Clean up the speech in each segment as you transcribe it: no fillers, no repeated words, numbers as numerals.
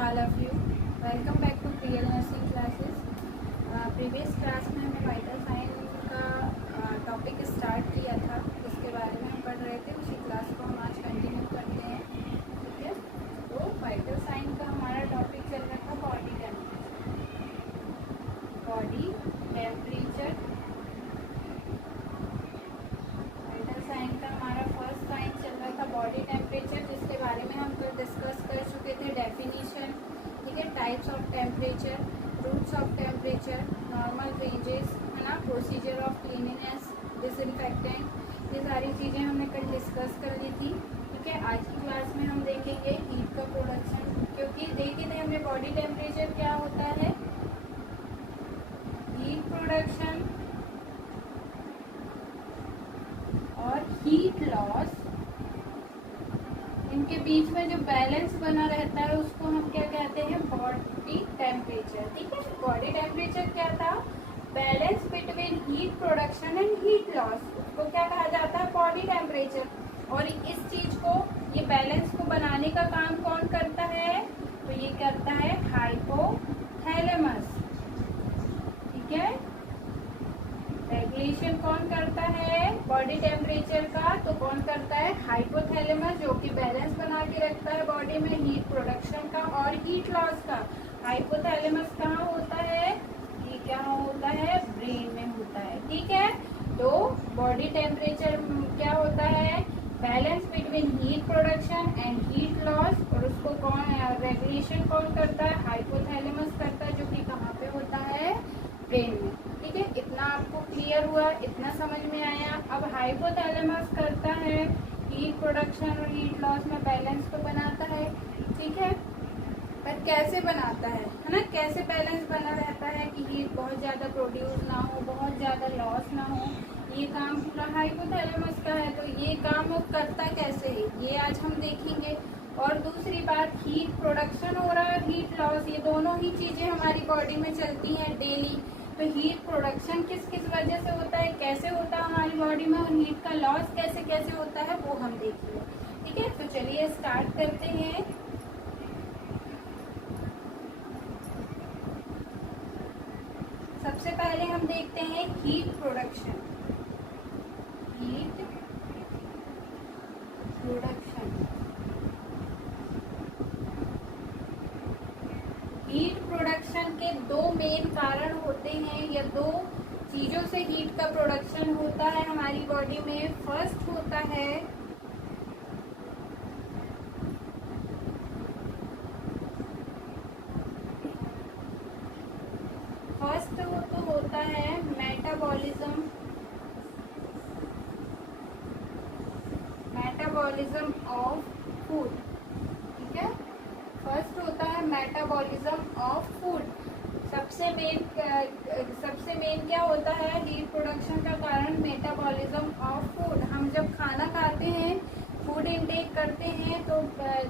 all of you. Welcome back to Real Nursing Classes. Previous class में हमने vital sign का topic start किया था, उसके बारे में हम पढ़ रहे थे। उसी क्लास को हम आज कंटिन्यू करते हैं। ठीक है, तो वाइटल साइन का हमारा टॉपिक चल रहा था बॉडी टेम्परेचर। वाइटल साइन का हमारा फर्स्ट साइन चल रहा था बॉडी टेम्परेचर, जिसके बारे में हम कल डिस्कस कर चुके थे। डेफिनेशन, ठीक है, types of temperature, routes of temperature, normal ranges, है ना, प्रोसीजर ऑफ क्लीनिनेस, डिसइंफेक्टेंट, ये सारी चीज़ें हमने कल डिस्कस कर ली थी। ठीक है, आज की क्लास में हम देखेंगे हीट का प्रोडक्शन, क्योंकि देखे थे हमने बॉडी टेम्परेचर क्या होता है, हीट प्रोडक्शन और हीट लॉस, इनके बीच में जो बैलेंस बना रहता है उसको हम क्या कहते हैं, बॉडी टेम्परेचर। ठीक है, बॉडी टेम्परेचर क्या था, balance between heat production and heat loss, उसको क्या कहा जाता है, बॉडी टेम्परेचर। और इस चीज को, ये बैलेंस को बनाने का काम कौन करता है, तो ये करता है हाइपोथैलेमस। ठीक है, रेगुलेशन कौन करता है बॉडी टेम्परेचर का, तो कौन करता है, हाइपोथैलेमस, जो कि बैलेंस बना के रखता है बॉडी में हीट प्रोडक्शन का और हीट लॉस का। हाइपोथैलेमस कहाँ होता है, ये क्या होता है, ब्रेन में होता है। ठीक है, तो बॉडी टेम्परेचर क्या होता है, balance between heat production and heat loss, और उसको कौन, रेगुलेशन कौन करता है, हाइपोथैलेमस करता है, जो कि कहाँ पे होता है, ब्रेन में। ठीक है, इतना आपको क्लियर हुआ, इतना समझ में आया। अब हाइपोथैलेमस करता है हीट प्रोडक्शन और हीट लॉस में बैलेंस को बनाता है। ठीक है, पर कैसे बनाता है ना, कैसे बैलेंस बना रहता है कि हीट बहुत ज़्यादा प्रोड्यूस ना हो, बहुत ज़्यादा लॉस ना हो, ये काम पूरा हाइपोथैलेमस का है। तो ये काम वो करता कैसे है, ये आज हम देखेंगे। और दूसरी बात, हीट प्रोडक्शन हो रहा है, हीट लॉस, ये दोनों ही चीज़ें हमारी बॉडी में चलती हैं डेली। तो हीट प्रोडक्शन किस किस वजह से होता है, कैसे होता है हमारी बॉडी में, और हीट का लॉस कैसे कैसे होता है, वो हम देखेंगे। ठीक है, तो चलिए स्टार्ट करते हैं। सबसे पहले हम देखते हैं heat production. Heat production, heat production के दो मेन कारण होते हैं, या दो चीजों से हीट का प्रोडक्शन होता है हमारी बॉडी में। फर्स्ट होता है होता है मेटाबॉलिज्म ऑफ फूड। ठीक है, फर्स्ट होता है मेटाबॉलिज्म ऑफ फूड। सबसे मेन क्या होता है हीट प्रोडक्शन का कारण, मेटाबॉलिज्म ऑफ फूड। हम जब खाना खाते हैं, फूड इनटेक करते हैं, तो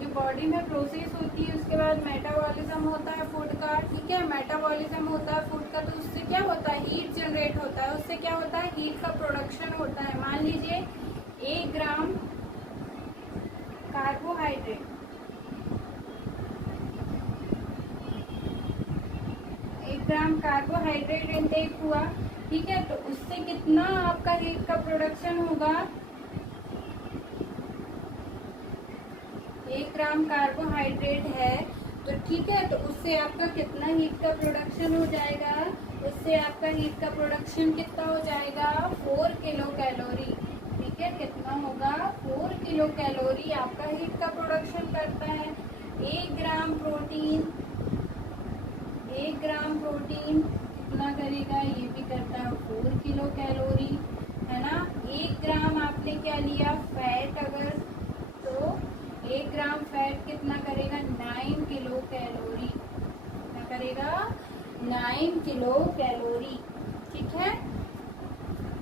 जो बॉडी में प्रोसेस होती है, उसके बाद मेटाबॉलिज्म होता है फूड का। ठीक है, मेटाबॉलिज्म होता है फूड का, तो उससे क्या होता है, हीट जनरेट होता है, उससे क्या होता है, हीट का प्रोडक्शन होता है। मान लीजिए 1 ग्राम कार्बोहाइड्रेट, 1 ग्राम कार्बोहाइड्रेट इनटेक हुआ। ठीक है, तो उससे कितना आपका हीट का प्रोडक्शन होगा, 1 ग्राम कार्बोहाइड्रेट है, तो ठीक है, तो उससे आपका कितना हीट का प्रोडक्शन हो जाएगा, उससे आपका हीट का प्रोडक्शन कितना हो जाएगा, 4 किलो कैलोरी। ठीक है, कितना होगा, 4 किलो कैलोरी आपका हीट का प्रोडक्शन करता है। 1 ग्राम प्रोटीन, 1 ग्राम प्रोटीन कितना करेगा, ये भी करता है 4 किलो कैलोरी, है ना। 1 ग्राम आपने क्या लिया, फैट, अगर तो 1 ग्राम फैट कितना करेगा, 9 किलो कैलोरी, क्या करेगा, 9 किलो कैलोरी। ठीक है,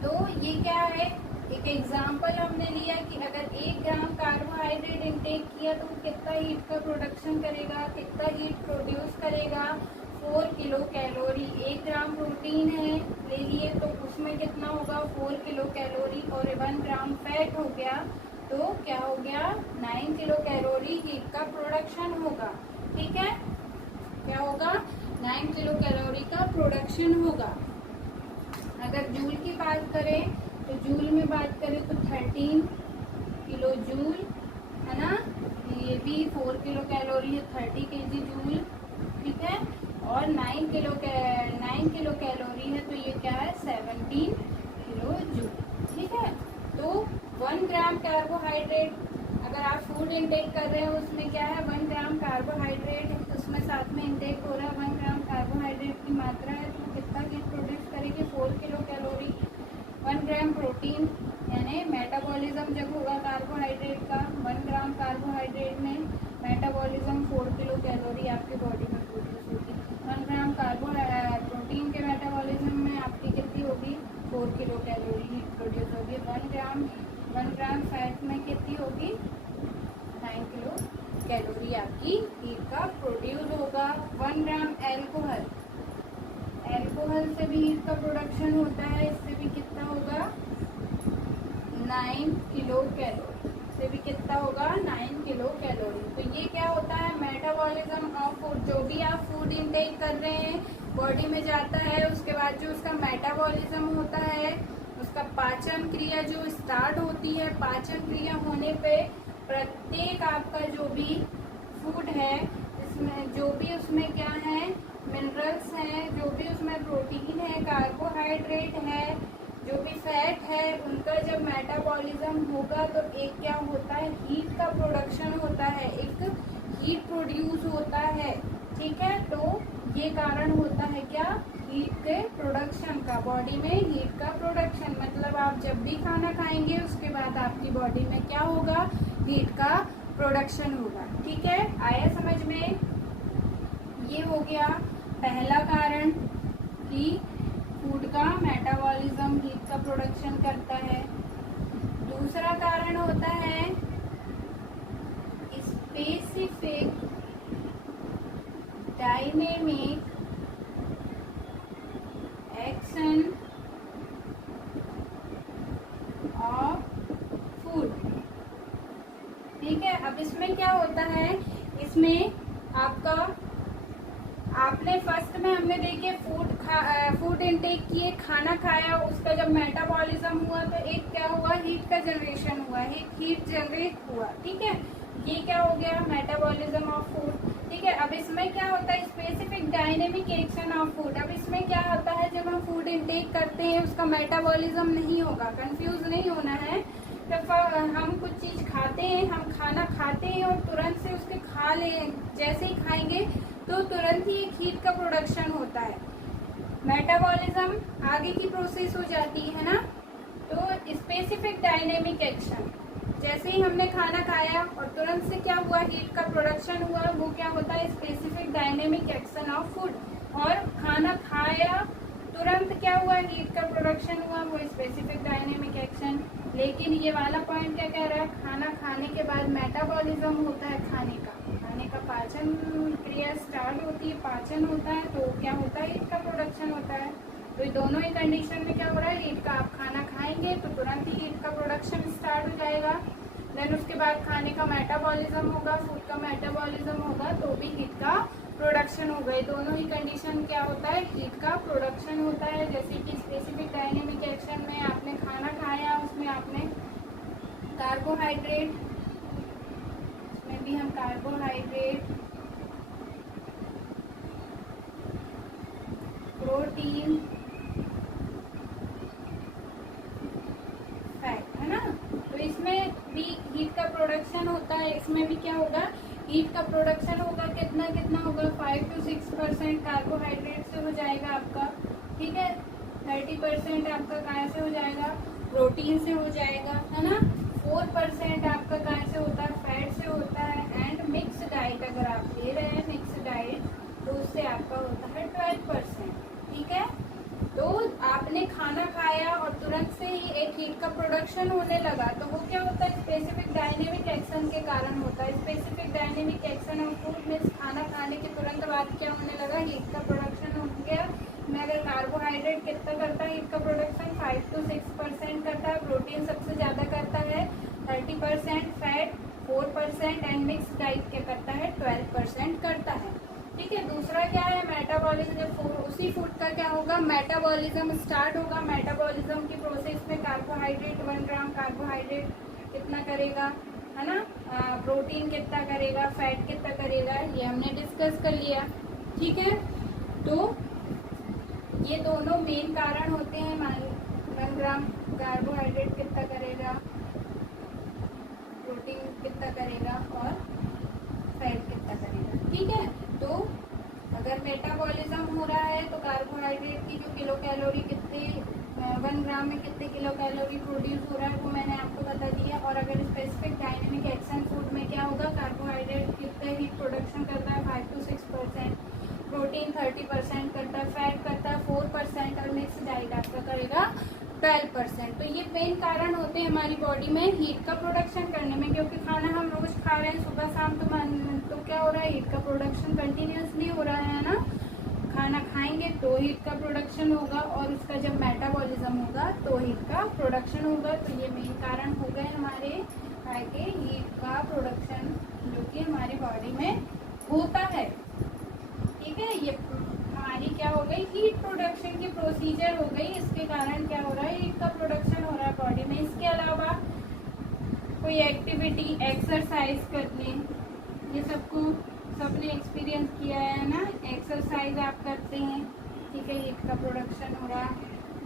तो ये क्या है, एक एग्जाम्पल हमने लिया कि अगर 1 ग्राम कार्बोहाइड्रेट इनटेक किया तो कितना हीट का प्रोडक्शन करेगा, कितना हीट प्रोड्यूस करेगा, 4 किलो कैलोरी। 1 ग्राम प्रोटीन है ले लिए, तो उसमें कितना होगा, 4 किलो कैलोरी, और 1 ग्राम फैट हो गया, तो क्या हो गया, 9 किलो कैलोरी हीट का प्रोडक्शन होगा। ठीक है, होगा, 9 किलो कैलोरी का प्रोडक्शन होगा। अगर जूल की बात करें तो जूल में बात करें तो 13 किलो जूल है ना, ये भी 4 किलो कैलोरी है, 30 केजी जूल, ठीक है। और 9 किलो कैलोरी है तो ये क्या है, 17 किलो जूल, ठीक है। तो 1 ग्राम कार्बोहाइड्रेट, अगर आप फूड इनटेक कर रहे हो उसमें क्या है, 1 ग्राम कार्बोहाइड्रेट है, तो उसमें साथ में इनटेक हो रहा है 1 ग्राम कार्बोहाइड्रेट की मात्रा है, तो कितना हीट प्रोड्यूस करेगी, 4 किलो कैलोरी। 1 ग्राम प्रोटीन, यानी मेटाबॉलिज्म जब होगा कार्बोहाइड्रेट का, 1 ग्राम कार्बोहाइड्रेट में मेटाबॉलिज्म 4 किलो कैलोरी आपकी बॉडी में प्रोड्यूस होगी। 1 ग्राम प्रोटीन के मेटाबॉलिज्म में आपकी कितनी होगी, 4 किलो कैलोरी हीट प्रोड्यूस होगी। 1 ग्राम फैट में कितनी होगी, 9 किलो कैलोरी आपकी हीट का प्रोड्यूस होगा। 1 ग्राम एल्कोहल, एल्कोहल से भी हीट का प्रोडक्शन होता है, इससे भी कितना होगा, 9 किलो कैलोरी, से भी कितना होगा, 9 किलो कैलोरी। तो ये क्या होता है, मेटाबॉलिज्म ऑफ फूड, जो भी आप फूड इनटेक कर रहे हैं बॉडी में जाता है, उसके बाद जो उसका मेटाबॉलिज्म होता है, उसका पाचन क्रिया जो स्टार्ट होती है, पाचन क्रिया होने पे प्रत्येक आपका जो भी फूड है, इसमें जो भी उसमें क्या है, मिनरल्स हैं, जो भी उसमें प्रोटीन है, कार्बोहाइड्रेट है, जो भी फैट है, उनका जब मेटाबॉलिज्म होगा तो एक क्या होता है, हीट का प्रोडक्शन होता है, एक हीट प्रोड्यूस होता है, ठीक है। तो ये कारण होता है क्या, हीट के प्रोडक्शन का, बॉडी में हीट का प्रोडक्शन, मतलब आप जब भी खाना खाएंगे उसके बाद आपकी बॉडी में क्या होगा, हीट का प्रोडक्शन होगा, ठीक है। आया समझ में, ये हो गया पहला कारण कि फूड का मेटाबॉलिज्म हीट का प्रोडक्शन करता है। दूसरा कारण होता है specific dynamic action of food, ठीक है। अब इसमें क्या होता है, इसमें आपका, आपने फर्स्ट में हमने देखिए फूड इनटेक किए, खाना खाया, उसका जब मेटाबॉलिज्म हुआ तो एक क्या हुआ, हीट का जनरेशन हुआ, हीट जनरेट हुआ, ठीक है। ये क्या हो गया, मेटाबॉलिज्म ऑफ फूड, ठीक है। अब इसमें क्या होता है, specific dynamic action of food. अब इसमें क्या होता है, जब हम फूड इनटेक करते हैं उसका मेटाबॉलिज्म नहीं होगा, कंफ्यूज नहीं होना है। तो हम कुछ चीज खाते हैं, हम खाना खाते हैं और तुरंत से उसके खा ले, जैसे ही खाएंगे तो तुरंत ही एक हीट का प्रोडक्शन होता है, मेटाबॉलिज्म आगे की प्रोसेस हो जाती है ना। तो स्पेसिफिक डायनेमिक एक्शन, जैसे ही हमने खाना खाया और तुरंत से क्या हुआ, हीट का प्रोडक्शन हुआ, वो क्या होता है, specific dynamic action of food. और खाना खाया तुरंत क्या हुआ, हीट का प्रोडक्शन हुआ, वो स्पेसिफिक डायनेमिक एक्शन। लेकिन ये वाला पॉइंट क्या कह रहा है, खाना खाने के बाद मेटाबॉलिज्म होता है, खाने का पाचन क्रिया स्टार्ट होती है, पाचन होता है, तो क्या होता है, हीट का प्रोडक्शन होता है। तो ये दोनों ही कंडीशन में क्या हो रहा है, हीट का, आप खाना खाएंगे तो तुरंत ही हीट का प्रोडक्शन स्टार्ट हो जाएगा, देन उसके बाद खाने का मेटाबॉलिज्म होगा, फूड का मेटाबॉलिज्म होगा, तो भी हीट का प्रोडक्शन हो गए। दोनों ही कंडीशन क्या होता है, हीट का प्रोडक्शन होता है। जैसे कि स्पेसिफिक डायनेमिक एक्शन में आपने खाना खाया, उसमें आपने कार्बोहाइड्रेट, उसमें भी हम कार्बोहाइड्रेट, प्रोटीन, फैट, है ना। तो इसमें भी हीट का प्रोडक्शन होता है, इसमें भी क्या होगा, हीट का प्रोडक्शन होगा, कितना होगा, 5 to 6% कार्बोहाइड्रेट से हो जाएगा आपका, ठीक है। 30% आपका कहाँ से हो जाएगा, प्रोटीन से हो जाएगा, है ना। 4% आपका कहाँ से होता है, फैट से होता है। एंड मिक्स डाइट अगर आप ले रहे हैं, मिक्स डाइट, तो उससे आपका होता है 12%, ठीक है। तो आपने खाना खाया और तुरंत से ही एक हीट का प्रोडक्शन होने लगा, तो वो क्या होता है, स्पेसिफिक डायनेमिक एक्शन के कारण होता है। Specific dynamic action of food means खाना खाने के तुरंत बाद क्या होने लगा, हीट का प्रोडक्शन हो गया। में अगर कार्बोहाइड्रेट कितना करता है हीट का प्रोडक्शन, 5 to 6% करता है, प्रोटीन सबसे ज़्यादा करता है 30%, फैट 4% एंड मिक्स डाइट क्या करता है, 12% करता है, ठीक है। दूसरा क्या है मेटाबॉलिज्म। उसी फूड का क्या होगा, मेटाबॉलिज्म स्टार्ट होगा। मेटाबॉलिज्म की प्रोसेस में कार्बोहाइड्रेट 1 ग्राम कार्बोहाइड्रेट कितना करेगा, है ना, प्रोटीन कितना करेगा, फैट कितना करेगा, ये हमने डिस्कस कर लिया। ठीक है, तो ये दोनों मेन कारण होते हैं। 1 ग्राम कार्बोहाइड्रेट कितना करेगा, प्रोटीन कितना करेगा और फैट कितना करेगा। ठीक है, तो अगर मेटाबॉलिज्म हो रहा है तो कार्बोहाइड्रेट की जो किलो कैलोरी कितने 1 ग्राम में कितने किलो कैलोरी प्रोड्यूस हो रहा है वो मैंने आपको बता दिया। और अगर स्पेसिफिक डायनेमिक एक्शन फूड में क्या होगा, कार्बोहाइड्रेट कितने हीट प्रोडक्शन करता है 5 to 6%, प्रोटीन 30% करता है, फैट करता है 4% और मिक्स डाइट आपका करेगा 12%। तो ये मेन कारण होते हैं हमारी बॉडी में हीट का प्रोडक्शन करने में, क्योंकि खाना हम रोज खा रहे हैं सुबह शाम, तो क्या हो रहा है, हीट का प्रोडक्शन कंटिन्यूसली हो रहा है ना। खाना खाएंगे तो हीट का प्रोडक्शन होगा और उसका जब मेटाबॉलिज्म होगा तो हीट का प्रोडक्शन होगा। तो ये मेन कारण हो गए हमारे के हीट का प्रोडक्शन जो कि हमारी बॉडी में होता है। ठीक है, ये हमारी क्या हो गई, हीट प्रोडक्शन की प्रोसीजर हो गई। इसके कारण क्या हो रहा है, हीट का प्रोडक्शन हो रहा है बॉडी में। इसके अलावा कोई एक्टिविटी, एक्सरसाइज करने, ये सबने एक्सपीरियंस किया है ना, एक्सरसाइज आप करते हैं, ठीक है, हीट का प्रोडक्शन हो रहा है।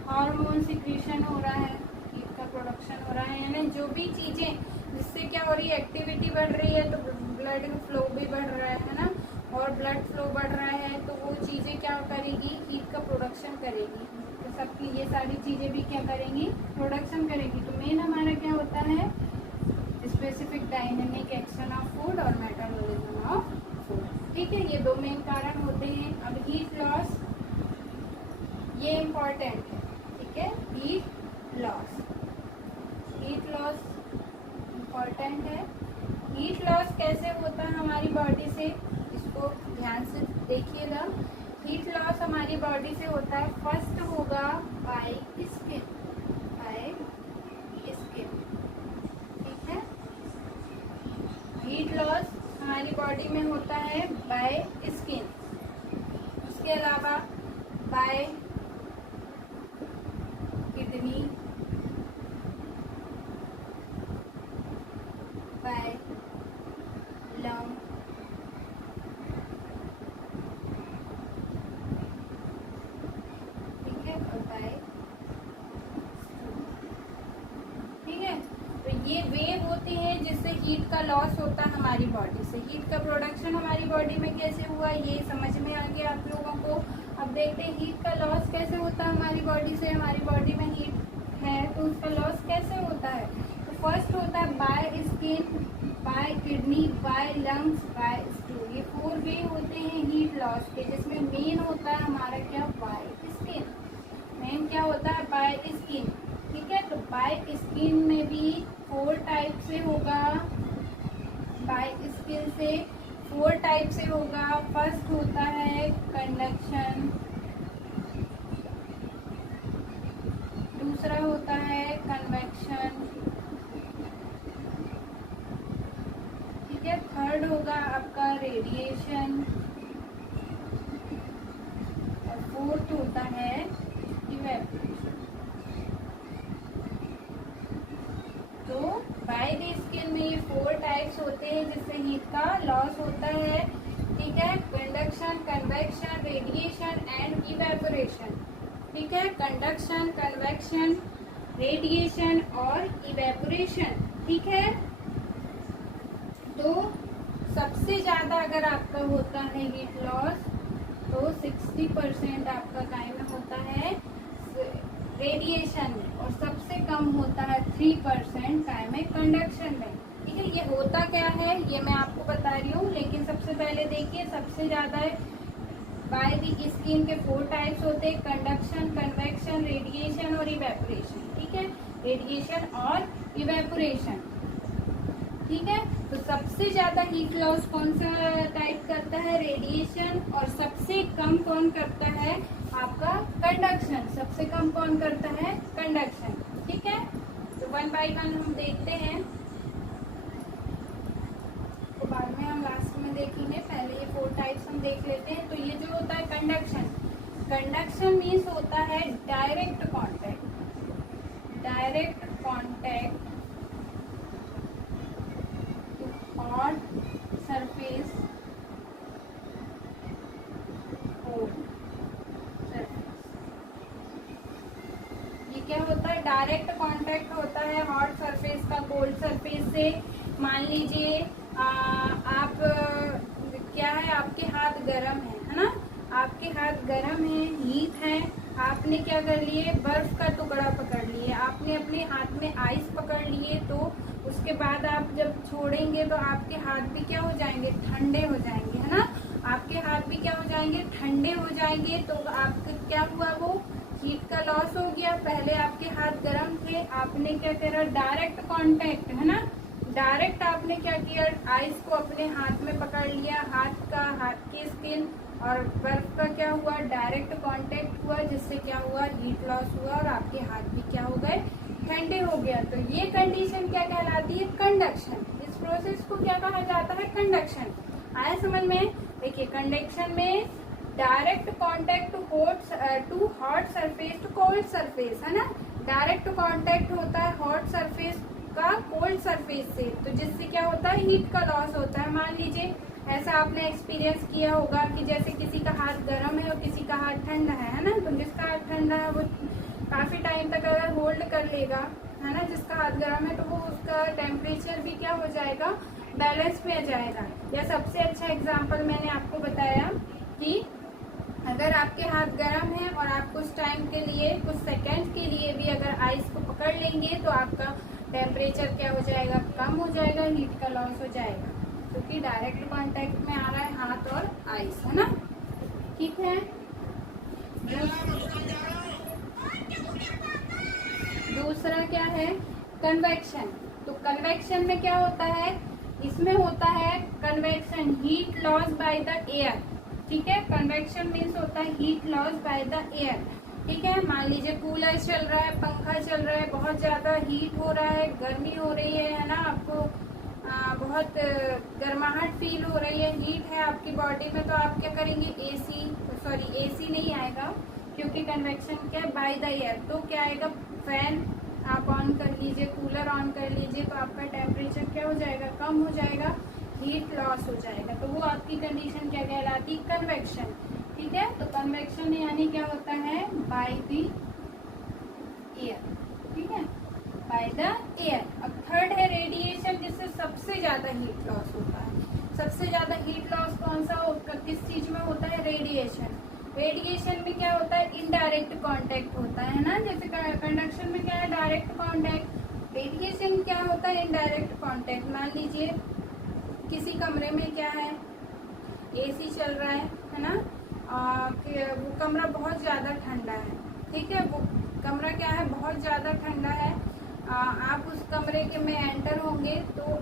हार्मोन सिक्रीशन हो रहा है, हीट का प्रोडक्शन हो रहा है। यानी जो भी चीजें जिससे क्या हो रही है, एक्टिविटी बढ़ रही है तो ब्लड फ्लो भी बढ़ रहा है ना, और ब्लड फ्लो बढ़ रहा है तो वो चीज़ें क्या करेगी, हीट का प्रोडक्शन करेगी। तो सबकी ये सारी चीज़ें भी क्या करेंगी, प्रोडक्शन करेगी। तो मेन हमारा क्या होता है, specific dynamic action of food और मेटाबॉलिज्म ऑफ फूड। ठीक है, ये दो मेन कारण होते हैं। अब हीट लॉस, ये इम्पॉर्टेंट है। ठीक है, हीट लॉस इम्पॉर्टेंट है। हीट लॉस कैसे होता है हमारी बॉडी से, इसको ध्यान से देखिएगा। हीट लॉस हमारी बॉडी से होता है, फर्स्ट होगा बाय स्किन। ठीक है, हीट लॉस हमारी बॉडी में होता है बाय स्किन। उसके अलावा बाय किडनी, बाय लंग, ठीक है, और बाय ठीक है। तो ये वे होती है जिससे हीट का लॉस होता है हमारी बॉडी से। हीट का प्रोडक्शन हमारी बॉडी में कैसे हुआ, ये समझ में आ गया आप लोगों को। अब देखते हैं हीट का लॉस कैसे होता है हमारी बॉडी से। हमारी बॉडी में हीट है तो उसका लॉस कैसे होता है। तो फर्स्ट होता है by skin, by kidney, by lungs, by stool. ये 4 वे होते हैं हीट लॉस के, जिसमें मेन होता है हमारा क्या, बाय स्किन। मेन क्या होता है, बाय स्किन। ठीक है, तो बाय स्किन में भी 4 टाइप से होगा। बाय स्किन से 4 टाइप से होगा। फर्स्ट होता है कंडक्शन, दूसरा होता है कन्वेक्शन, ठीक है, थर्ड होगा आपका रेडिएशन, और फोर्थ होता है इवेपोरेशन। तो बाय द स्किन में ये 4 टाइप्स होते हैं जिससे हीट का लॉस होता है। ठीक है, conduction, convection, radiation and evaporation. ठीक है, कंडक्शन, कन्वेक्शन, रेडिएशन और इवेपोरेशन। ठीक है, तो सबसे ज्यादा अगर आपका होता है हीट लॉस तो 60% आपका टाइम में होता है रेडिएशन में, और सबसे कम होता है 3% टाइम में कंडक्शन में। ठीक है, ये होता क्या है ये मैं आपको बता रही हूँ, लेकिन सबसे पहले देखिए सबसे ज्यादा बाय द स्किन के 4 टाइप्स होते हैं, कंडक्शन, कन्वेक्शन, रेडिएशन और इवेपोरेशन। ठीक है, रेडिएशन और इवेपोरेशन। ठीक है, तो सबसे ज्यादा हीट लॉस कौन सा टाइप करता है, रेडिएशन, और सबसे कम कौन करता है आपका कंडक्शन। सबसे कम कौन करता है, कंडक्शन। ठीक है, तो 1 by 1 हम देखते हैं, तो बाद में हम लास्ट में देखेंगे, पहले ये 4 टाइप्स हम देख लेते हैं। तो ये जो होता है कंडक्शन, कंडक्शन मीन्स होता है direct contact, direct contact to hot surface, ये क्या होता है, डायरेक्ट कांटेक्ट होता है हॉट सरफेस का कोल्ड सरफेस से। मान लीजिए आप क्या है, आपके हाथ गर्म है ना, आपके हाथ गर्म है, हीट है, आपने क्या कर लिए, बर्फ का टुकड़ा पकड़ लिए, आपने अपने हाथ में आइस पकड़ लिए, तो उसके बाद आप जब छोड़ेंगे तो आपके हाथ भी क्या हो जाएंगे, ठंडे हो जाएंगे, है ना, आपके हाथ भी क्या हो जाएंगे, ठंडे हो जाएंगे। तो आपका क्या हुआ, वो हीट का लॉस हो गया। पहले आपके हाथ गर्म थे, आपने क्या करा, डायरेक्ट कांटेक्ट, है ना, डायरेक्ट आपने क्या किया, आइस को अपने हाथ में पकड़ लिया, हाथ की स्किन और बर्फ का क्या हुआ, डायरेक्ट कांटेक्ट हुआ, जिससे क्या हुआ, हीट लॉस हुआ और आपके हाथ भी क्या हो गए, ठंडे हो गया। तो ये कंडीशन क्या कहलाती है, कंडक्शन। इस प्रोसेस को क्या कहा जाता है, कंडक्शन। आया समझ में? देखिए कंडक्शन में direct contact to hot surface to cold surface, है ना, डायरेक्ट कांटेक्ट होता है हॉट सरफेस का कोल्ड सरफेस से, तो जिससे क्या होता है, हीट का लॉस होता है। मान लीजिए ऐसा आपने एक्सपीरियंस किया होगा कि जैसे किसी का हाथ गर्म है और किसी का हाथ ठंडा है ना, तो जिसका हाथ ठंडा है वो काफी टाइम तक अगर होल्ड कर लेगा, है ना, जिसका हाथ गर्म है तो वो उसका टेम्परेचर भी क्या हो जाएगा, बैलेंस में आ जाएगा। या सबसे अच्छा एग्जाम्पल मैंने आपको बताया कि अगर आपके हाथ गर्म है और आप कुछ टाइम के लिए, कुछ सेकंड के लिए भी अगर आइस को पकड़ लेंगे तो आपका टेम्परेचर क्या हो जाएगा, कम हो जाएगा, हीट का लॉस हो जाएगा, क्योंकि डायरेक्ट कांटेक्ट में आ रहा है हाथ और आइस, है ना, ठीक है। दूसरा क्या है, कन्वेक्शन। तो कन्वेक्शन में क्या होता है, इसमें होता है convection, heat loss by the air, ठीक है। कन्वेक्शन मीन्स होता है heat loss by the air, ठीक है। मान लीजिए कूलर चल रहा है, पंखा चल रहा है, बहुत ज्यादा हीट हो रहा है, गर्मी हो रही है ना, आपको बहुत गर्माहट फील हो रही है, हीट है आपकी बॉडी में, तो आप क्या करेंगे, एसी नहीं आएगा, क्योंकि कन्वेक्शन क्या है, बाय द एयर। तो क्या आएगा, फैन आप ऑन कर लीजिए, कूलर ऑन कर लीजिए, तो आपका टेम्परेचर क्या हो जाएगा, कम हो जाएगा, हीट लॉस हो जाएगा। तो वो आपकी कंडीशन क्या कहलाती, कन्वेक्शन, ठीक है। तो कन्वेक्शन यानी क्या होता है, बाय द एयर, ठीक है, बाय द एयर। अब थर्ड है रेडिएशन, जिससे सबसे ज्यादा हीट लॉस होता है। सबसे ज्यादा हीट लॉस कौन सा होगा, किस चीज में होता है, रेडिएशन। रेडिएशन में क्या होता है, इनडायरेक्ट कांटेक्ट होता है ना, जैसे कंडक्शन में क्या है, डायरेक्ट कांटेक्ट, रेडिएशन क्या होता है, इनडायरेक्ट कांटेक्ट। मान लीजिए किसी कमरे में क्या है, एसी चल रहा है ना, वो कमरा बहुत ज्यादा ठंडा है, ठीक है, वो कमरा क्या है, बहुत ज्यादा ठंडा है। आप उस कमरे के में एंटर होंगे तो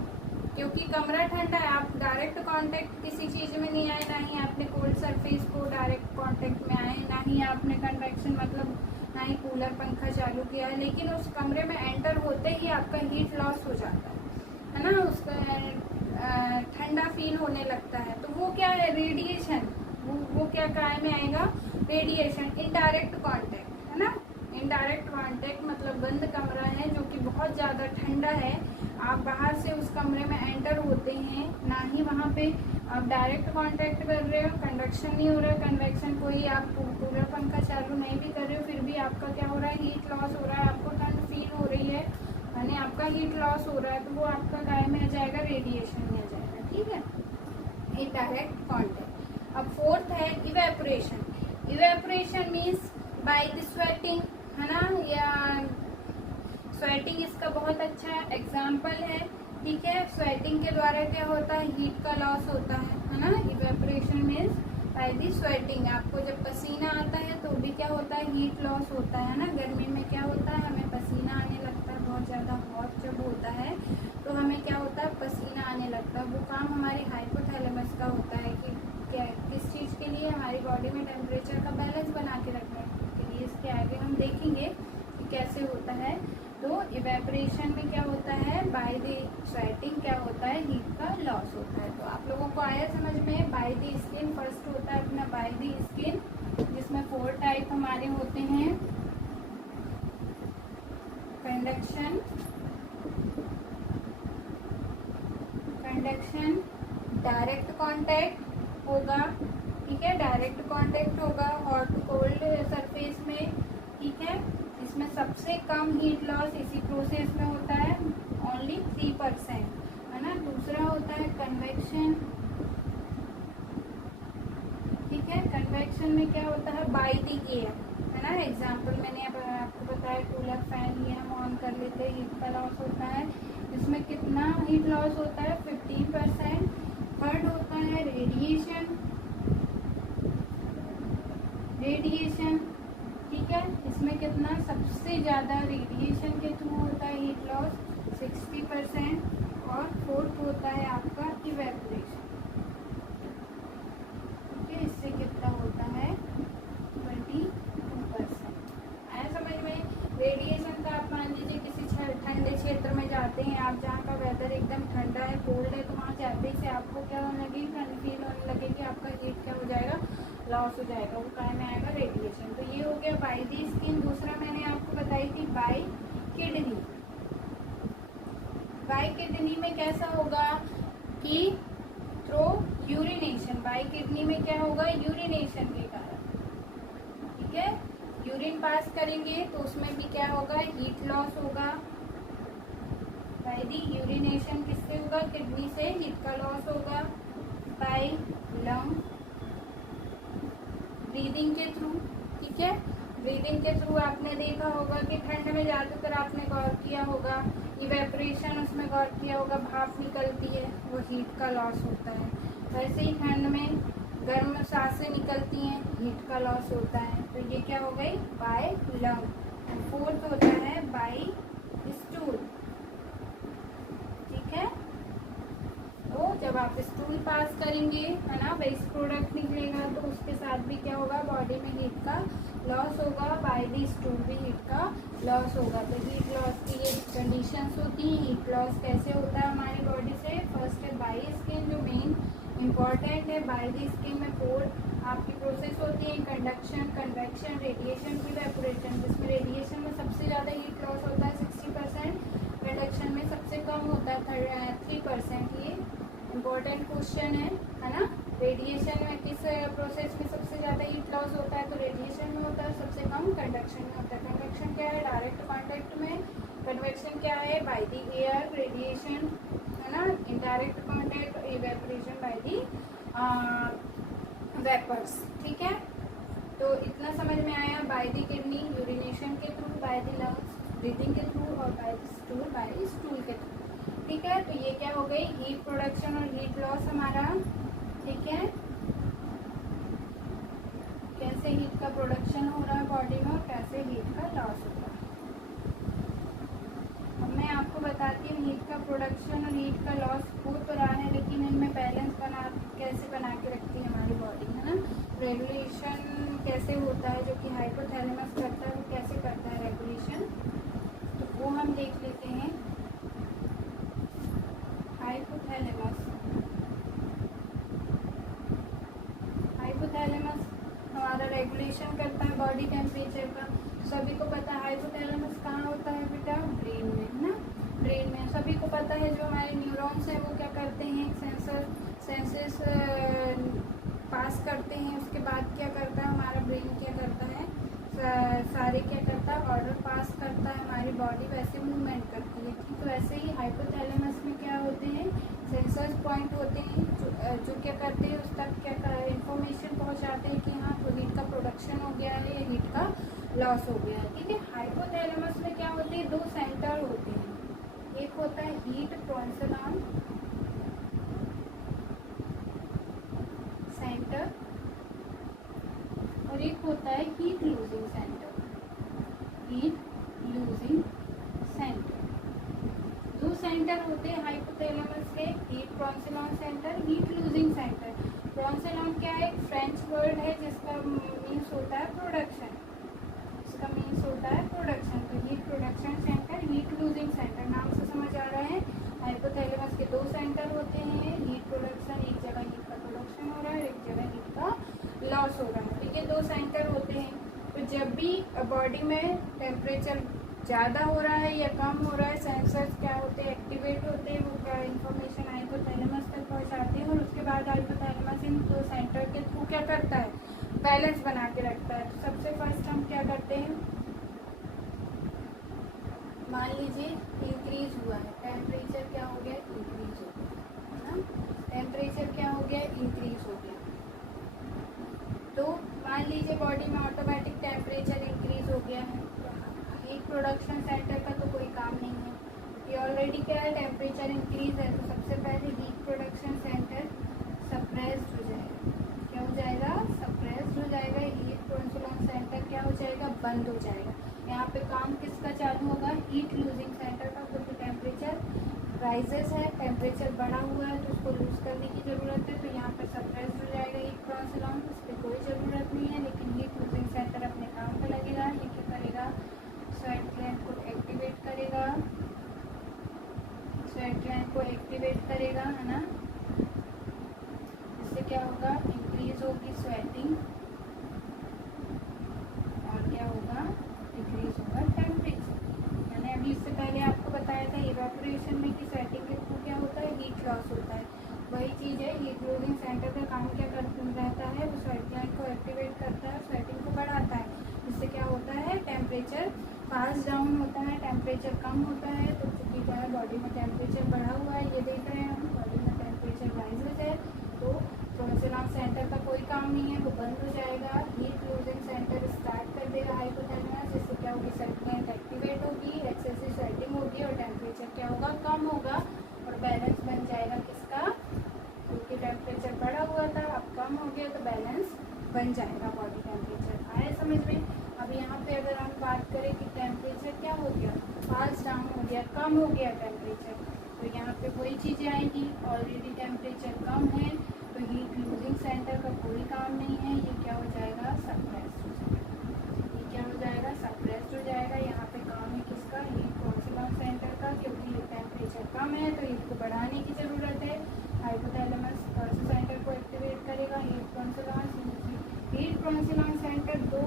क्योंकि कमरा ठंडा है, आप डायरेक्ट कांटेक्ट किसी चीज में नहीं आए, ना ही आपने कोल्ड सरफेस को डायरेक्ट कांटेक्ट में आए, ना ही आपने कन्वेक्शन मतलब ना ही कूलर पंखा चालू किया है, लेकिन उस कमरे में एंटर होते ही आपका हीट लॉस हो जाता है ना, उसका ठंडा फील होने लगता है। तो वो क्या है, रेडिएशन, वो क्या काय में आएगा, रेडिएशन, इनडायरेक्ट कांटेक्ट, है ना। इनडायरेक्ट कांटेक्ट मतलब बंद कमरा है जो कि बहुत ज्यादा ठंडा है, आप बाहर से उस कमरे में एंटर होते हैं, ना ही वहाँ पे आप डायरेक्ट कांटेक्ट कर रहे हो, कंडक्शन नहीं हो रहा है, कन्वेक्शन, कोई आप कूलर पंखा चालू नहीं भी कर रहे हो, फिर भी आपका क्या हो रहा है, हीट लॉस हो रहा है, आपको ठंड फील हो रही है, यानी आपका हीट लॉस हो रहा है, तो वो आपका काय में आ जाएगा, रेडिएशन में आ जाएगा, ठीक है, इनडायरेक्ट कांटेक्ट। अब फोर्थ है evaporation. Evaporation means by the sweating, है ना, या स्वेटिंग इसका बहुत अच्छा एग्जाम्पल है, ठीक है। स्वेटिंग के द्वारा क्या होता है, हीट का लॉस होता है ना। Evaporation means by the sweating, आपको जब पसीना आता है तो भी क्या होता है, हीट लॉस होता है ना। गर्मी में क्या होता है, हमें पसीना आने लगता है, बहुत ज्यादा हॉट जब होता है तो हमें क्या होता है, पसीना आने लगता है। वो काम हमारी हाइपोथैलेमस का होता है कि क्या, किस चीज के लिए, हमारी बॉडी में टेम्परेचर का बैलेंस बना के रखने के लिए। इसके आगे हम देखेंगे कि कैसे होता है। तो इवेपोरेशन में क्या होता है, बाय द स्वेटिंग क्या होता है, हीट का लॉस होता है। तो आप लोगों को आया समझ में, बाय द स्किन फर्स्ट होता बाय द स्किन, जिसमें 4 टाइप हमारे होते हैं। कंडक्शन, डायरेक्ट कांटेक्ट होगा, ठीक है, डायरेक्ट कांटेक्ट होगा हॉट टू कोल्ड सरफेस में, ठीक है। इसमें सबसे कम हीट लॉस इसी प्रोसेस में होता है, ओनली 3%, है ना। दूसरा होता है कन्वेक्शन, ठीक है। कन्वेक्शन में क्या होता है, बाय द एयर, है ना। एग्जाम्पल मैंने अब आपको बताया, कूलर फैन ये हम ऑन कर लेते हैं, हीट का लॉस होता है। इसमें कितना हीट लॉस होता है, 15%। थर्ड होता है रेडिएशन, ठीक है। इसमें कितना, सबसे ज़्यादा रेडिएशन के थ्रू होता है हीट लॉस, 60%। और फोर्थ होता है आपका इवेपोरेशन, ठीक है। इससे कितना होता है, 22%। आया समझ में। रेडिएशन का आप मान लीजिए किसी ठंडे क्षेत्र में जाते हैं आप, जहाँ का वेदर एकदम ठंडा है, कोल्ड है, तो वहाँ जाते ही से आपको क्या होने लगी, ठंड फील होने लगेगी, आपका हीट क्या हो जाएगा, लॉस हो जाएगा। वो काय में आएगा, रेडिएशन। तो ये हो गया बाय द स्किन। दूसरा मैंने आपको बताई थी बाय किडनी। बाय किडनी में कैसा होगा कि थ्रो यूरिनेशन, बाय किडनी में क्या होगा, यूरिनेशन के कारण, ठीक है। यूरिन पास करेंगे तो उसमें भी क्या होगा, हीट लॉस होगा। बाय द यूरिनेशन किससे होगा, किडनी से हीट का लॉस होगा। बाय लंग, ब्रीदिंग के थ्रू, ठीक है। ब्रीदिंग के थ्रू आपने देखा होगा कि ठंड में ज़्यादातर आपने गौर किया होगा, इवेपोरेशन उसमें गौर किया होगा, भाप निकलती है, वो हीट का लॉस होता है। वैसे ही ठंड में गर्म सांसें निकलती हैं, हीट का लॉस होता है। तो ये क्या हो गई, बाय लंग। फोर्थ होता है बाय स्टूल, ठीक है। तो जब आप स्टूल पास करेंगे, है ना, वेस्ट प्रोडक्ट निकलेगा, तो उसके साथ भी क्या होगा, बॉडी में हीट का लॉस होगा। बाय द स्टूल भी हीट का लॉस होगा। तो हीट लॉस की ये कंडीशंस होती हैं। हीट लॉस कैसे होता है हमारी बॉडी से, फर्स्ट है बाय स्किन, जो मेन इम्पॉर्टेंट है। बाय द स्किन में 4 आपकी प्रोसेस होती है, कंडक्शन, कन्वेक्शन, रेडिएशन, इवेपोरेशन। जिसमें रेडिएशन में सबसे ज़्यादा हीट लॉस होता है 60%, कंडक्शन में सबसे कम होता है 3%। ये इम्पोर्टेंट क्वेश्चन है ना। रेडिएशन में किस प्रोसेस में सबसे ज़्यादा हीट लॉस होता है, तो रेडिएशन में होता है, सबसे कम कंडक्शन में होता है। कंडक्शन क्या है, डायरेक्ट कॉन्टैक्ट में। कन्वेक्शन क्या है, बाय द एयर, रेडिएशन, है ना। Indirect contact, evaporation by the vapours, ठीक है। तो इतना समझ में आया। बाय द किडनी यूरिनेशन के through, by the lungs breathing के थ्रू, और बाय द स्टूल के थ्रू, ठीक है। तो ये क्या हो गई, हीट प्रोडक्शन और हीट लॉस हमारा, ठीक है। कैसे हीट का प्रोडक्शन हो रहा है बॉडी में और कैसे हीट का लॉस हो रहा है। अब मैं आपको बताती हूँ हीट का प्रोडक्शन और हीट का लॉस हो तो रहा है, लेकिन इनमें बैलेंस कैसे बना के रखती है हमारी बॉडी, है ना। रेगुलेशन कैसे होता है, जो कि हाइपोथैलेमस करता है, वो कैसे करता है रेगुलेशन, तो वो हम देख लेते हैं। हाइपोथैलेमस हमारा रेगुलेशन करता है बॉडी टेम्परेचर का। सभी को पता है हाइपोथैलेमस कहाँ होता है बेटा, ब्रेन में, है ना। ब्रेन में सभी को पता है, जो हमारे न्यूरॉन्स हैं वो क्या करते हैं, सेंसेस पास करते हैं। उसके बाद क्या करता है हमारा ब्रेन, क्या करता है, सारे क्या करता है, ऑर्डर पास करता है, हमारी बॉडी वैसे मूवमेंट करती है। ठीक, तो ऐसे ही हाइपोथैलेमस में क्या होते हैं, सेंसर्स पॉइंट होते हैं, जो क्या करते हैं, उस तक क्या इंफॉर्मेशन पहुंचाते हैं कि हाँ तो हीट का प्रोडक्शन हो गया है या हीट का लॉस हो गया है। ठीक है, हाइपोथैलेमस में क्या होते हैं, 2 सेंटर होते हैं। एक होता है हीट ट्रांसफर सेंटर और एक होता है heat losing centre. Heat losing centre, 2 centre होते हैं हाइपोथैलेमस के, heat transfer centre, heat losing centre. Transfer क्या है, एक फ्रेंच वर्ड है जिसका मीन्स होता है प्रोडक्शन, इसका मीन्स होता है प्रोडक्शन। तो heat production centre, heat losing centre, नाम से समझ आ रहा है। हाइपोथैलेमस के 2 सेंटर होते हैं, हीट प्रोडक्शन, एक जगह हीट का प्रोडक्शन हो रहा है, एक जगह हीट का लॉस हो रहा है। ठीक है, दो सेंटर होते हैं। तो जब भी बॉडी में टेम्परेचर ज़्यादा हो रहा है या कम हो रहा है, सेंसर्स क्या होते हैं, एक्टिवेट होते हैं, वो क्या इन्फॉर्मेशन हाइपोथैलेमस तक पहुंचाते हैं, और उसके बाद हाइपोथैलेमस इन दो सेंटर के थ्रू क्या करता है, बैलेंस बना के रखता है। तो सबसे फर्स्ट हम क्या करते हैं, मान लीजिए इंक्रीज हुआ है टेम्परेचर, क्या हो गया, इंक्रीज हो गया है ना, टेम्परेचर क्या हो गया, इंक्रीज हो गया। तो मान लीजिए बॉडी में ऑटोमेटिक टेम्परेचर इंक्रीज हो गया है, हीट प्रोडक्शन सेंटर का तो कोई काम नहीं है, ये ऑलरेडी क्या है, टेम्परेचर इंक्रीज है। तो सबसे पहले हीट प्रोडक्शन सेंटर सप्रेस्ड हो जाएगा, क्या हो जाएगा, सप्रेस्ड हो जाएगा। हीट प्रोडक्शन सेंटर क्या हो जाएगा, बंद हो जाएगा। यहाँ पे काम किसका चालू होगा, हीट लूजिंग सेंटर का, क्योंकि टेम्परेचर राइजेस है, टेम्परेचर बढ़ा हुआ है तो उसको लूज करने की ज़रूरत है। तो यहाँ पे सप्रेस्ड हो जाएगा हीट प्रोडक्शन, इस पर कोई ज़रूरत नहीं है। लेकिन हीट लूजिंग सेंटर अपने काम पे लगेगा, ये क्या करेगा, स्वेट ग्लैंड को एक्टिवेट करेगा, स्वेट ग्लैंड को एक्टिवेट करेगा, है ना। इससे क्या होगा, इंक्रीज होगी स्वेटिंग, और क्या होगा, डिक्रीज होगा टेम्परेचर। मैंने अभी इससे पहले आपको बताया था इवेपोरेशन में कि स्वेटिंग के थ्रू क्या होता है, हीट लॉस होता है। वही चीज़ है, हीट लूजिंग सेंटर का काम क्या रहता है, वो स्वेट ग्लैंड को एक्टिवेट करता है, स्वेटिंग को बढ़ाता है। इससे क्या होता है, टेम्परेचर फास्ट डाउन होता है, टेम्परेचर कम होता है। तो चूँकि क्या है, बॉडी में टेम्परेचर बढ़ा हुआ है, ये देख रहे हैं हम, बॉडी में टेम्परेचर राइजेस है, तो प्रोसेलॉन सेंटर का कोई काम नहीं है, वो बंद हो जाएगा। हीट लूजिंग सेंटर स्टार्ट कर देगा हाइपोथैलेमस, जिससे क्या होगी, स्वेट ग्लैंड एक्टिवेट होगी, एक्सेसिव स्वेटिंग होगी, और टेम्परेचर क्या होगा, कम होगा, और बैलेंस बन जाएगा किसका, क्योंकि टेम्परेचर बढ़ा हुआ था, अब कम हो गया, तो बैलेंस बन जाएगा बॉडी टेम्परेचर। आए समझ में। अब यहाँ पे अगर हम बात करें कि टेम्परेचर क्या हो गया, फास्ट डाउन हो गया, कम हो गया टेम्परेचर, तो यहाँ पे वही चीज़ें आएंगी, ऑलरेडी टेम्परेचर कम है, तो हीट लूजिंग सेंटर का कोई काम नहीं है, ये क्या हो जाएगा, सप्रेस्ड हो जाएगा, ये क्या हो जाएगा, सप्रेस्ड हो जाएगा। यहाँ पे काम है किसका, हीट प्रोसेलॉन सेंटर का, क्योंकि टेम्परेचर कम है तो हीट को बढ़ाने की ज़रूरत है। हाइपोथैलेमस प्रोसेस सेंटर को एक्टिवेट करेगा, हीट प्रोसेलॉन सेंटर दो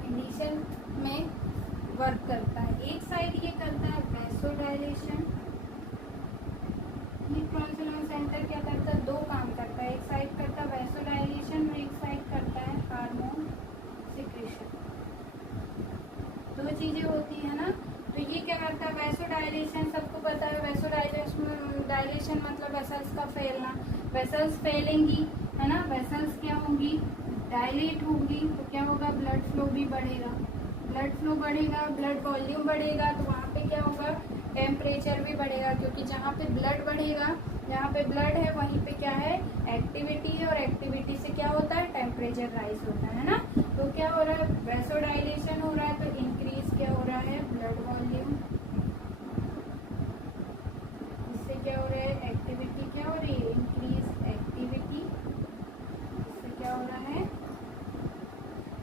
कंडीशन में वर्क करता है। एक साइड ये करता है वैसोडाइलेशन, हीट प्रोसेलॉन सेंटर क्या करता है, दो काम करता है, एक साइड करता है वैसोडाइलेशन और एक साइड करता है हार्मोन सिक्रेशन, दो चीज़ें होती है ना। तो ये क्या करता है, वैसोडाइलेशन, सबको पता है वैसोडाइलेशन मतलब वेसल्स का फैलना, वेसल्स फैलेंगी, है ना, वेसल्स क्या होंगी, डायलेट होंगी, तो क्या होगा, ब्लड फ्लो भी बढ़ेगा, ब्लड फ्लो बढ़ेगा, ब्लड वॉल्यूम बढ़ेगा, तो वहाँ पे क्या होगा, टेम्परेचर भी बढ़ेगा, क्योंकि जहाँ पे ब्लड बढ़ेगा, जहाँ पे ब्लड है वहीं पे क्या है, एक्टिविटी है, और एक्टिविटी से क्या होता है, टेम्परेचर राइज होता है ना। तो क्या हो रहा है, वैसोडाइलेशन हो रहा है, तो इंक्रीज क्या हो रहा है, ब्लड वॉल्यूम, इससे क्या हो रहा है, एक्टिविटी क्या हो रही है, इंक्रीज एक्टिविटी, इससे क्या हो रहा है,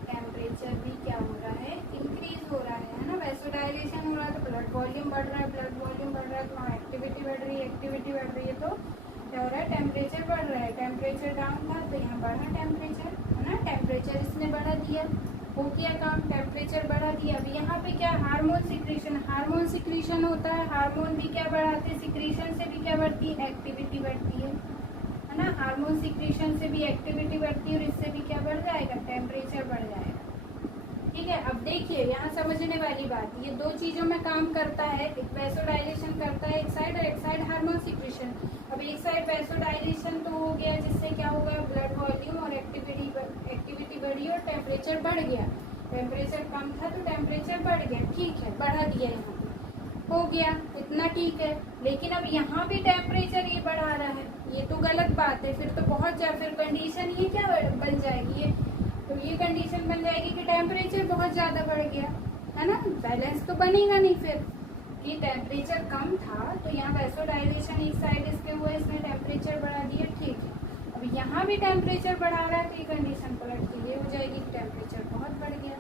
टेम्परेचर भी क्या हो रहा है, इंक्रीज हो रहा है ना। वैसोडाइलेशन हो रहा है तो ब्लड वॉल्यूम बढ़ रहा है, ब्लड वॉल्यूम बढ़ रहा है तो वहाँ एक्टिविटी बढ़ रही है, एक्टिविटी बढ़ रही है तो क्या हो रहा है, टेम्परेचर बढ़ रहा है। टेम्परेचर डाउन था तो यहाँ बढ़ा टेम्परेचर, है ना, टेम्परेचर इसने बढ़ा दिया, हो गया काम, टेम्परेचर बढ़ा दिया। अब यहाँ पे क्या, हार्मोन सिक्रीशन, हार्मोन सिक्रीशन होता है, हार्मोन भी क्या बढ़ाते हैं, सिक्रीशन से भी क्या बढ़ती है, एक्टिविटी बढ़ती है ना, हार्मोन सिक्रीशन से भी एक्टिविटी बढ़ती है, और इससे भी क्या बढ़ जाएगा, टेम्परेचर बढ़ जाएगा। ठीक है, अब देखिए यहाँ समझने वाली बात, ये दो चीज़ों में काम करता है, एक वैसोडाइलेशन करता है एक साइड, और एक साइड हार्मोन सिक्रीशन। अब एक साइड वैसोडाइलेशन तो हो गया, जिससे क्या होगा, ब्लड वॉल्यूम और एक्टिविटी बढ़ी और टेम्परेचर बढ़ गया, टेम्परेचर कम था तो टेम्परेचर बढ़ गया, ठीक है, बढ़ा दिया, यहाँ हो गया, इतना ठीक है। लेकिन अब यहाँ भी टेम्परेचर ये बढ़ा रहा है, ये तो गलत बात है, फिर तो बहुत ज़्यादा, फिर कंडीशन ये क्या बन जाएगी, ये कंडीशन बन जाएगी कि टेम्परेचर बहुत ज़्यादा बढ़ गया, है ना, बैलेंस तो बनेगा नहीं फिर, कि टेम्परेचर कम था तो यहाँ वैसोडाइलेशन एक साइड इसके हुआ, इसने टेम्परेचर बढ़ा दिया, ठीक है। अब यहाँ भी टेम्परेचर बढ़ा रहा है तो ये कंडीशन पलट के ये हो जाएगी कि टेम्परेचर बहुत बढ़ गया,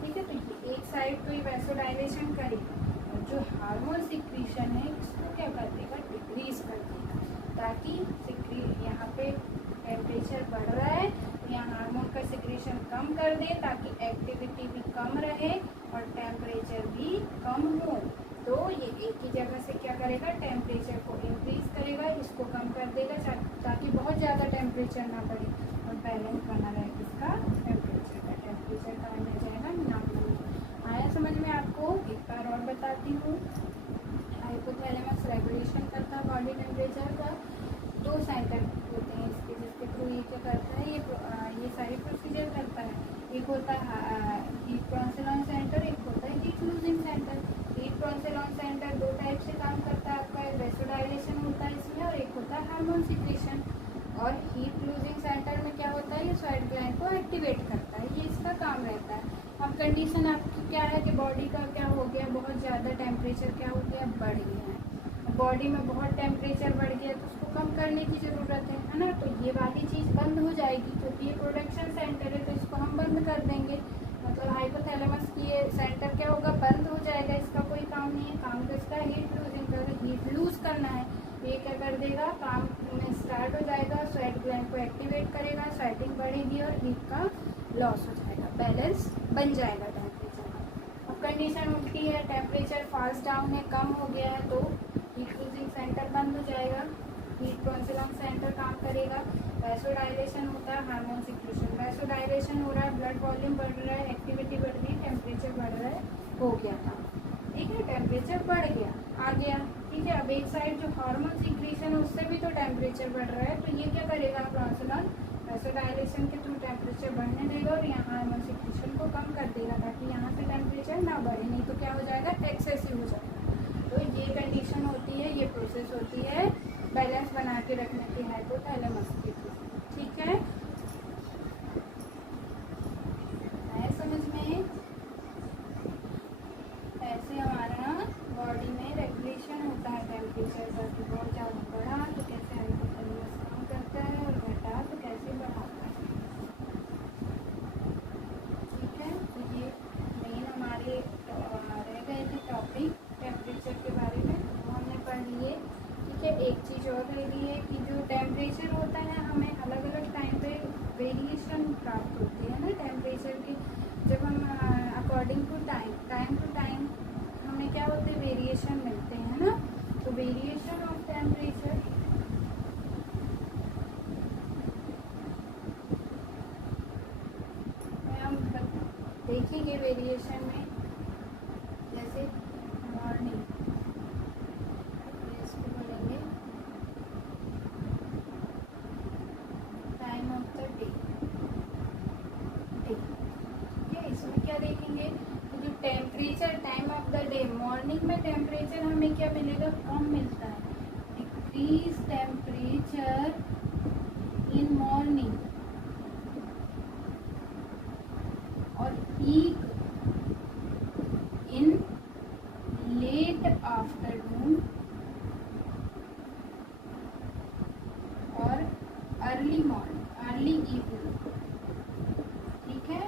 ठीक है। तो ये एक साइड तो ये वैसोडाइलेशन करेगा, और जो हार्मोन सिक्रीशन है इसको क्या कर देगा, डिक्रीज कर देगा, ताकि यहाँ पे टेम्परेचर बढ़ रहा है तो यहाँ हार्मोन का सिक्रेशन कम कर दे ताकि एक्टिविटी भी कम रहे और टेम्परेचर भी कम हो। तो ये एक ही जगह से क्या करेगा, टेम्परेचर को इंक्रीज करेगा, इसको कम कर देगा ताकि बहुत ज़्यादा टेम्परेचर ना बढ़े और बैलेंस बना रहे किसका, टेम्परेचर का आना जाएगा नॉर्मल। आया समझ में आपको? एक बार और बताती हूँ। हाइपोथैलेमस रेगुलेशन करता है बॉडी टेम्परेचर का। 2 सेंटर होते हैं इसके जिसके थ्रू ये क्या करता है, ये सारी प्रोसीजर करता है। एक होता है हीट ट्रांसफर सेंटर, एक होता है heat losing centre. Heat transfer centre 2 type से काम करता है आपका, वेसोडाइलेशन होता है इसमें और एक होता है हार्मोन सिक्रेशन। और हीट लूजिंग सेंटर में क्या होता है, ये स्वेट ग्लैंड को एक्टिवेट करता है, ये इसका काम रहता है। अब कंडीशन आपकी क्या है कि बॉडी का क्या हो गया, बहुत ज़्यादा टेम्परेचर क्या हो गया, बढ़ गया है। बॉडी में बहुत टेम्परेचर बढ़ गया तो उसको कम करने की ज़रूरत है ना। तो ये वाली चीज़ बंद हो जाएगी क्योंकि ये प्रोडक्शन सेंटर है तो इसको हम बंद कर देंगे। मतलब हाइपोथैलेमस की ये सेंटर क्या होगा, बंद हो जाएगा, इसका कोई काम नहीं है। काम तो इसका हीट लूजिंग कर, हीट लूज करना है। ये क्या कर देगा, काम में स्टार्ट हो जाएगा, स्वेट ग्लैंड को एक्टिवेट करेगा, स्वेटिंग बढ़ेगी और हीट का लॉस हो जाएगा, बैलेंस बन जाएगा टेम्परेचर का। अब कंडीशन उल्टी है, टेम्परेचर फास्ट डाउन है, कम हो गया है तो हीट लूजिंग सेंटर बंद हो जाएगा, हीट ट्रांसफर सेंटर काम करेगा। वैसोडाइलेशन होता है, हार्मोन सिक्रेशन। वैसोडाइलेशन हो रहा है, ब्लड वॉल्यूम बढ़ रहा है, एक्टिविटी बढ़ रही है, टेम्परेचर बढ़ रहा है, हो गया काम। ठीक है, टेम्परेचर बढ़ गया, आ गया। ठीक है, अब एक साइड जो हार्मोन सिक्रेशन है उससे भी तो टेम्परेचर बढ़ रहा है तो ये क्या करेगा, ट्रांसफर वैसोडाइलेशन के थ्रू टेम्परेचर बढ़ने देगा और यहाँ हार्मोन सिक्रेशन को कम कर देगा ताकि यहाँ से टेम्परेचर ना बढ़े, नहीं तो क्या हो जाएगा, एक्सेसिव हो जाएगा। तो ये कंडीशन होती है, ये प्रोसेस होती है बैलेंस बना के रखने की हाइपोथैलेमस के थ्रू। ठीक है, समझ में? ऐसे हमारा बॉडी में रेगुलेशन होता है टेम्परेचर का, तो बहुत ज़्यादा बढ़ा तो कैसे हाइपोथैलेमस काम करता है और घटा तो कैसे बढ़ाता है। ठीक है, तो ये मेन हमारे रह गए थे टॉपिक टेम्परेचर के बारे में, वो हमने पढ़ लिए। ठीक है, एक चीज़ और रह गई है कि जो टेम्परेचर होता है हमें अलग अलग टाइम पे वेरिएशन प्राप्त होती है ना टेम्परेचर की। जब हम according to time to time हमें क्या होते हैं, वेरिएशन मिलते हैं ना। तो वेरिएशन ऑफ टेम्परेचर हम देखेंगे वेरिएशन में, जैसे मॉर्निंग, इसको बोलेंगे टाइम ऑफ द डे। ठीक है, इसमें क्या देखेंगे, जो temperature time of the day, morning में टेम्परेचर हमें क्या मिलेगा, कम मिलता है, डिक्रीज टेम्परेचर इन मॉर्निंग, और पीक इन लेट आफ्टरनून और अर्ली मॉर्निंग, अर्ली इवनिंग। ठीक है,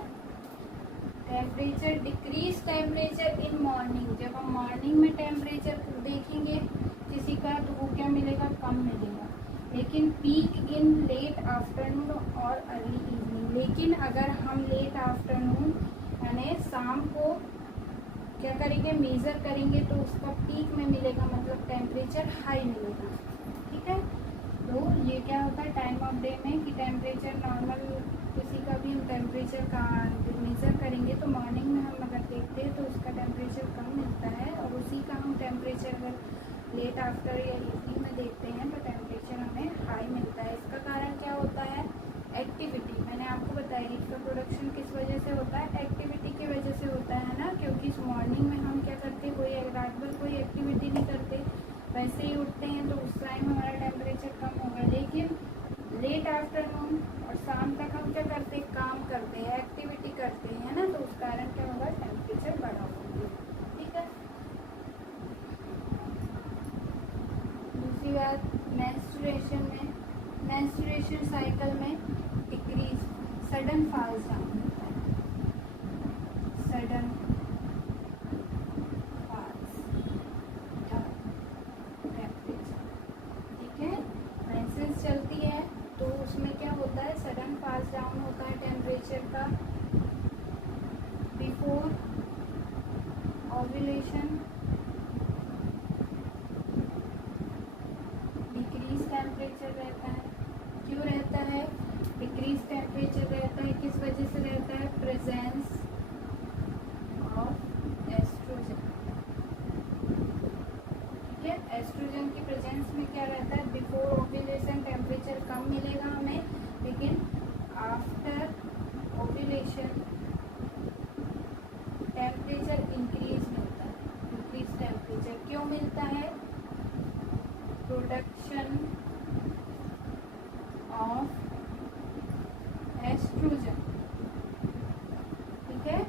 temperature decrease temperature in morning, जब हम मॉर्निंग में टेम्परेचर देखेंगे किसी का तो वो क्या मिलेगा, कम मिलेगा। लेकिन पीक इन लेट आफ्टरनून और अर्ली इवनिंग, लेकिन अगर हम लेट आफ्टरनून यानी शाम को क्या करेंगे, मेज़र करेंगे तो उसका पीक में मिलेगा, मतलब टेम्परेचर हाई मिलेगा। ठीक है, तो ये क्या होता है टाइम ऑफ डे में कि टेम्परेचर नॉर्मल किसी का भी हम टेम्परेचर का मेज़र करेंगे तो मॉर्निंग में हम अगर देखते हैं तो उसका टेम्परेचर कम मिलता है और उसी का हम टेम्परेचर अगर लेट आफ्टर या इवनिंग में देखते हैं तो टेम्परेचर हमें हाई मिलता है। इसका कारण क्या होता है, एक्टिविटी। मैंने आपको बताया हीट का प्रोडक्शन किस वजह से होता है, एक्टिविटी की वजह से होता है ना, क्योंकि मॉर्निंग में हम क्या करते, कोई रात भर कोई एक्टिविटी नहीं करते, वैसे ही उठते हैं तो उस टाइम हमारा टेम्परेचर कम होगा। लेकिन लेट आफ्टरनून और शाम तक हम क्या करते हैं, काम करते हैं, एक्टिविटी करते हैं ना, तो उस कारण क्या होगा, टेम्परेचर बढ़ा होगा। ठीक है, दूसरी बात, मेंस्ट्रुएशन में, मेंस्ट्रुएशन साइकिल में डिक्रीज, सडन फॉल्स डाउन होता है, सडन फॉल्स टेम्परेचर। ठीक है, मेंसेस चलती है तो उसमें क्या पास डाउन होता है टेम्परेचर का? बिफोर ओव्यूलेशन डिक्रीज टेम्परेचर रहता है। क्यों रहता है डिक्रीज टेम्परेचर रहता है? किस वजह से रहता है? Presence of oestrogen. ठीक है, एस्ट्रोजन की प्रेजेंस में क्या रहता है? बिफोर ओव्यूलेशन टेम्परेचर कम मिलेगा हमें, लेकिन आफ्टर ओव्यूलेशन टेम्परेचर इंक्रीज मिलता है। इंक्रीज टेम्परेचर क्यों मिलता है? Production of oestrogen. ठीक है,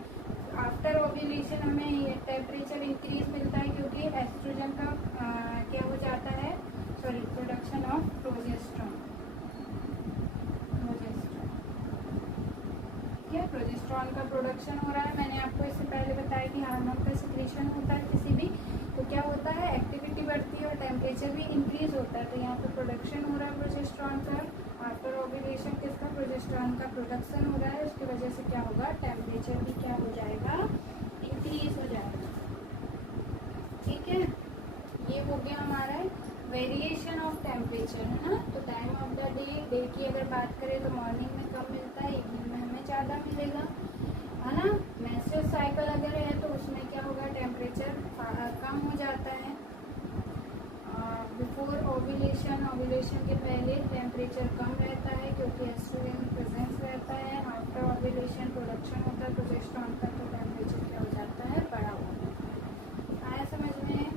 आफ्टर ओव्यूलेशन हमें टेम्परेचर इंक्रीज मिलता है क्योंकि एस्ट्रोजन का क्या हो जाता है? Sorry, production of progesterone. ठीक है, प्रोजेस्टेरॉन का प्रोडक्शन हो रहा है। मैंने आपको इससे पहले बताया कि हार्मोन का सिक्रीशन होता है किसी भी, तो क्या होता है? एक्टिविटी बढ़ती है और टेम्परेचर भी इंक्रीज होता है। तो यहाँ पे प्रोडक्शन हो रहा है प्रोजेस्टेरॉन का। आफ्टर ओव्यूलेशन किसका? प्रोजेस्टेरॉन का प्रोडक्शन हो रहा है। उसकी वजह से क्या होगा? टेम्परेचर भी क्या हो जाएगा? इंक्रीज हो जाएगा। ठीक है, ये हो गया हमारा वेरिएशन ऑफ टेम्परेचर, है ना। तो टाइम ऑफ द डे की अगर बात करें तो मॉर्निंग में कम मिलता है, इवनिंग में हमें ज़्यादा मिलेगा, है ना। मेंस्ट्रुअल साइकिल अगर है तो उसमें क्या होगा? टेम्परेचर कम हो जाता है। बिफोर ओव्यूलेशन, ओव्यूलेशन के पहले टेम्परेचर कम रहता है क्योंकि एस्ट्रोजन प्रेजेंस रहता है। आफ्टर ओव्यूलेशन प्रोडक्शन होता है प्रोजेस्टेरॉन का, तो टेम्परेचर क्या हो जाता है? बड़ा होता है। आया समझ में?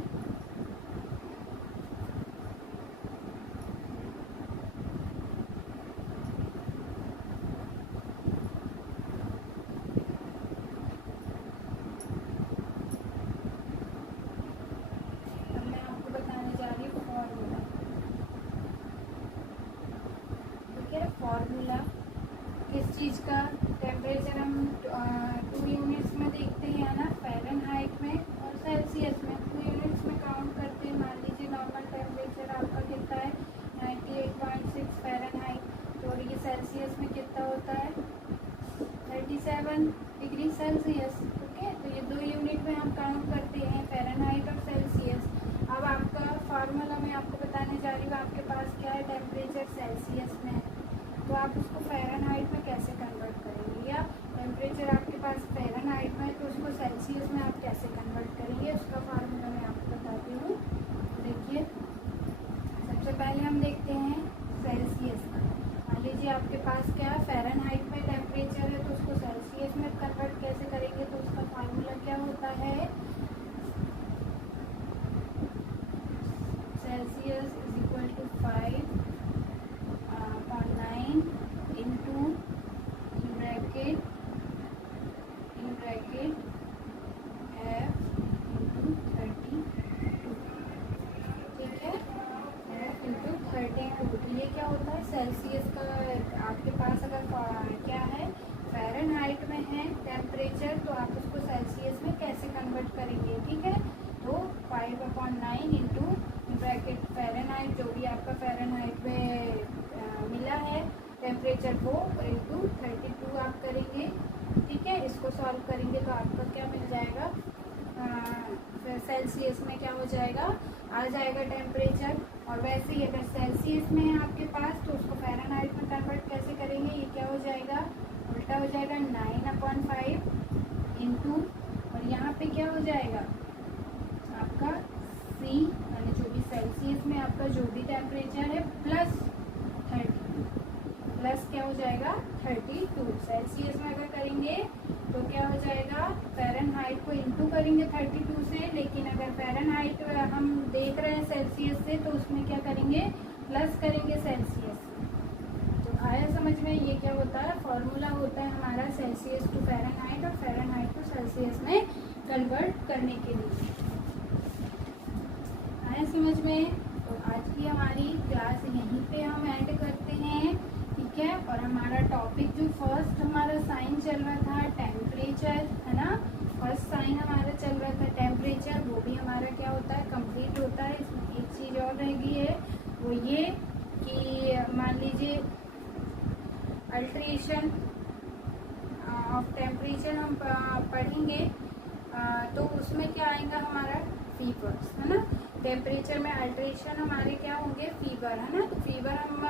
फॉर्मूला किस चीज़ का? टेम्परेचर हम 2 यूनिट्स में देखते हैं ना, फ़ारेनहाइट में और सेल्सियस में। 2 यूनिट्स में काउंट करते हैं। मान लीजिए नॉर्मल टेम्परेचर आपका कितना है? 98.6 फ़ारेनहाइट। तो ये सेल्सियस में कितना होता है? 37 डिग्री सेल्सियस। ओके, तो ये 2 यूनिट में हम काउंट करते हैं, फ़ारेनहाइट और सेल्सियस। अब आपका फार्मूला मैं आपको बताने जा रही हूँ। आपके पास क्या है? टेम्परेचर सेल्सियस में है, तो आप उसको फ़ारेनहाइट में कैसे कन्वर्ट करेंगे? या टेम्परेचर आपके पास फ़ारेनहाइट में है तो उसको सेल्सियस में आप कैसे कन्वर्ट करेंगे? उसका फार्मूला मैं आपको बताती हूँ। देखिए, सबसे पहले हम देखते हैं सेल्सियस का। मान लीजिए आपके पास क्या है? फ़ारेनहाइट में टेम्परेचर है, तो उसको सेल्सियस में कन्वर्ट कैसे करेंगे? तो उसका फार्मूला क्या होता है? Celsius is equal to 5/9 into bracket F into 32। ठीक है, F इंटू 32। तो ये क्या होता है? सेल्सियस का आपके पास अगर क्या है? फ़ारेनहाइट में है टेम्परेचर, तो आप उसको सेल्सियस में कैसे कन्वर्ट करेंगे? ठीक है, तो 5/9 इंटू ब्रैकेट फ़ारेनहाइट, जो भी आपका फ़ारेनहाइट में मिला है टेम्परेचर, वो इंटू 32 आप करेंगे। ठीक है, इसको सॉल्व करेंगे तो आपका क्या मिल जाएगा? सेल्सियस में क्या हो जाएगा? आ जाएगा टेम्परेचर। और वैसे ही अगर सेल्सियस में है आपके पास तो उसको फ़ारेनहाइट में कन्वर्ट कैसे करेंगे? ये क्या हो जाएगा? उल्टा हो जाएगा, 9/5 इंटू, और यहाँ पे क्या हो जाएगा? आपका C यानी जो भी सेल्सियस में आपका जो भी टेम्परेचर है प्लस 30, प्लस क्या हो जाएगा? 32। सेल्सियस में अगर करेंगे तो क्या हो जाएगा? फ़ारेनहाइट को इंटू करेंगे 32 से, लेकिन अगर फ़ारेनहाइट हम देख रहे हैं सेल्सियस से, तो उसमें क्या करेंगे? प्लस करेंगे सेल्सियस से। तो आया समझ में? ये क्या होता है? फॉर्मूला होता है हमारा सेल्सियस टू फ़ारेनहाइट और फ़ारेनहाइट टू सेल्सियस में कन्वर्ट करने के लिए। आया समझ में? तो आज की हमारी क्लास यहीं पे हम ऐड करते हैं। ठीक है, और हमारा टॉपिक जो फर्स्ट हमारा साइन चल रहा था टेम्परेचर, है ना, फर्स्ट साइन हमारा चल रहा था टेम्परेचर, वो भी हमारा क्या होता है? कंप्लीट होता है। इसमें एक चीज़ और रह गई है, वो ये कि मान लीजिए अल्ट्रेशन ऑफ टेम्परेचर हम पढ़ेंगे, तो उसमें क्या आएगा हमारा फीवर, है ना। टेम्परेचर में अल्ट्रेशन हमारे क्या होंगे, फीवर, है ना। तो फीवर हम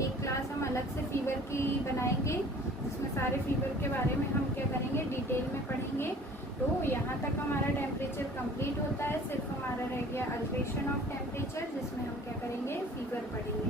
एक क्लास हम अलग से फीवर की बनाएंगे, जिसमें सारे फीवर के बारे में हम क्या करेंगे, डिटेल में पढ़ेंगे। तो यहाँ तक हमारा टेम्परेचर कंप्लीट होता है, सिर्फ हमारा रह गया अल्ट्रेशन ऑफ टेम्परेचर, जिसमें हम क्या करेंगे, फीवर पढ़ेंगे।